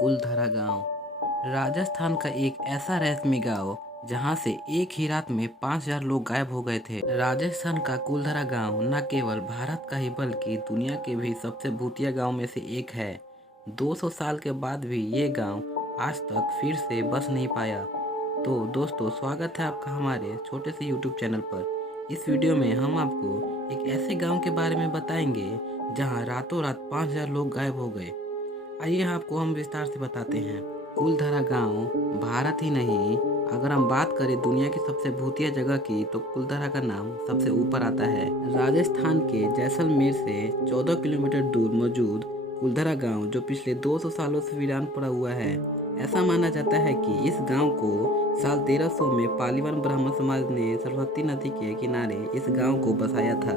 कुलधरा गांव राजस्थान का एक ऐसा रहस्यमय गांव जहां से एक ही रात में 5,000 लोग गायब हो गए थे। राजस्थान का कुलधरा गांव न केवल भारत का ही बल्कि दुनिया के भी सबसे भूतिया गांव में से एक है। 200 साल के बाद भी ये गांव आज तक फिर से बस नहीं पाया। तो दोस्तों, स्वागत है आपका हमारे छोटे से यूट्यूब चैनल पर। इस वीडियो में हम आपको एक ऐसे गांव के बारे में बताएंगे जहां रातों रात 5,000 लोग गायब हो गए। आइए आपको हम विस्तार से बताते हैं। कुलधरा गांव भारत ही नहीं, अगर हम बात करें दुनिया की सबसे भूतिया जगह की तो कुलधरा का नाम सबसे ऊपर आता है। राजस्थान के जैसलमेर से 14 किलोमीटर दूर मौजूद कुलधरा गांव जो पिछले 200 सालों से वीरान पड़ा हुआ है। ऐसा माना जाता है कि इस गांव को साल 1300 में पालीवाल ब्राह्मण समाज ने सरस्वती नदी के किनारे इस गांव को बसाया था।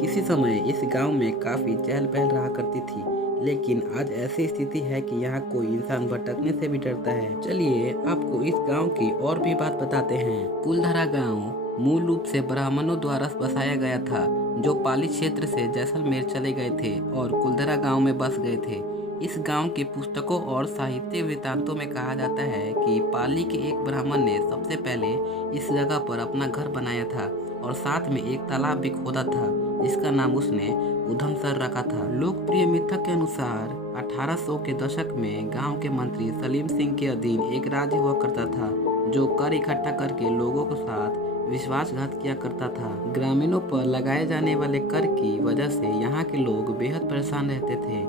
किसी समय इस गांव में काफ़ी चहल पहल रहा करती थी, लेकिन आज ऐसी स्थिति है कि यहाँ कोई इंसान भटकने से भी डरता है। चलिए आपको इस गांव की और भी बात बताते हैं। कुलधरा गांव मूल रूप से ब्राह्मणों द्वारा बसाया गया था, जो पाली क्षेत्र से जैसलमेर चले गए थे और कुलधरा गांव में बस गए थे। इस गांव की पुस्तकों और साहित्य वृत्तांतों में कहा जाता है कि पाली के एक ब्राह्मण ने सबसे पहले इस जगह पर अपना घर बनाया था और साथ में एक तालाब भी खोदा था, जिसका नाम उसने उधमसर रखा था। लोकप्रिय मिथक के अनुसार 1800 के दशक में गांव के मंत्री सलीम सिंह के अधीन एक राज्य हुआ करता था, जो कर इकट्ठा करके लोगों के साथ विश्वासघात किया करता था। ग्रामीणों पर लगाए जाने वाले कर की वजह से यहाँ के लोग बेहद परेशान रहते थे।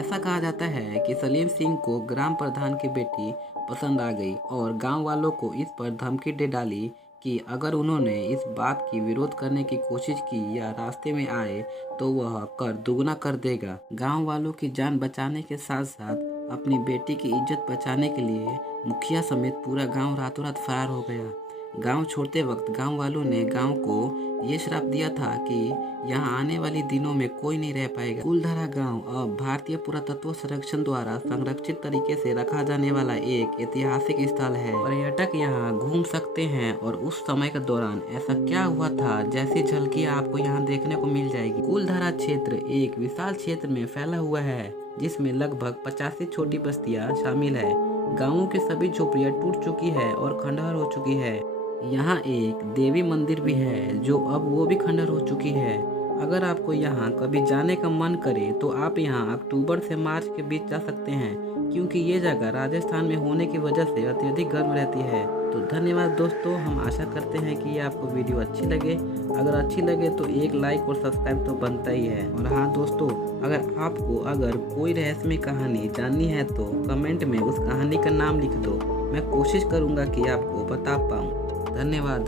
ऐसा कहा जाता है कि सलीम सिंह को ग्राम प्रधान की बेटी पसंद आ गई और गांव वालों को इस पर धमकी दे डाली कि अगर उन्होंने इस बात की विरोध करने की कोशिश की या रास्ते में आए तो वह कर दुगना कर देगा। गांव वालों की जान बचाने के साथ साथ अपनी बेटी की इज्जत बचाने के लिए मुखिया समेत पूरा गांव रातों रात फरार हो गया। गांव छोड़ते वक्त गांव वालों ने गांव को ये श्राप दिया था कि यहाँ आने वाले दिनों में कोई नहीं रह पाएगा। कुलधरा गांव अब भारतीय पुरातत्व संरक्षण द्वारा संरक्षित तरीके से रखा जाने वाला एक ऐतिहासिक स्थल है। पर्यटक यहाँ घूम सकते हैं और उस समय के दौरान ऐसा क्या हुआ था जैसी झलकी आपको यहाँ देखने को मिल जाएगी। कुलधरा क्षेत्र एक विशाल क्षेत्र में फैला हुआ है, जिसमें लगभग 85 छोटी बस्तियाँ शामिल है। गाँवों की सभी झोपड़ियाँ टूट चुकी है और खंडहर हो चुकी है। यहाँ एक देवी मंदिर भी है, जो अब वो भी खंडहर हो चुकी है। अगर आपको यहाँ कभी जाने का मन करे तो आप यहाँ अक्टूबर से मार्च के बीच जा सकते हैं, क्योंकि ये जगह राजस्थान में होने की वजह से अत्यधिक गर्म रहती है। तो धन्यवाद दोस्तों, हम आशा करते हैं कि ये आपको वीडियो अच्छी लगे। अगर अच्छी लगे तो एक लाइक और सब्सक्राइब तो बनता ही है। और हाँ दोस्तों, अगर कोई रहस्यमय कहानी जाननी है तो कमेंट में उस कहानी का नाम लिख दो। मैं कोशिश करूँगा कि आपको बता पाऊँ। धन्यवाद।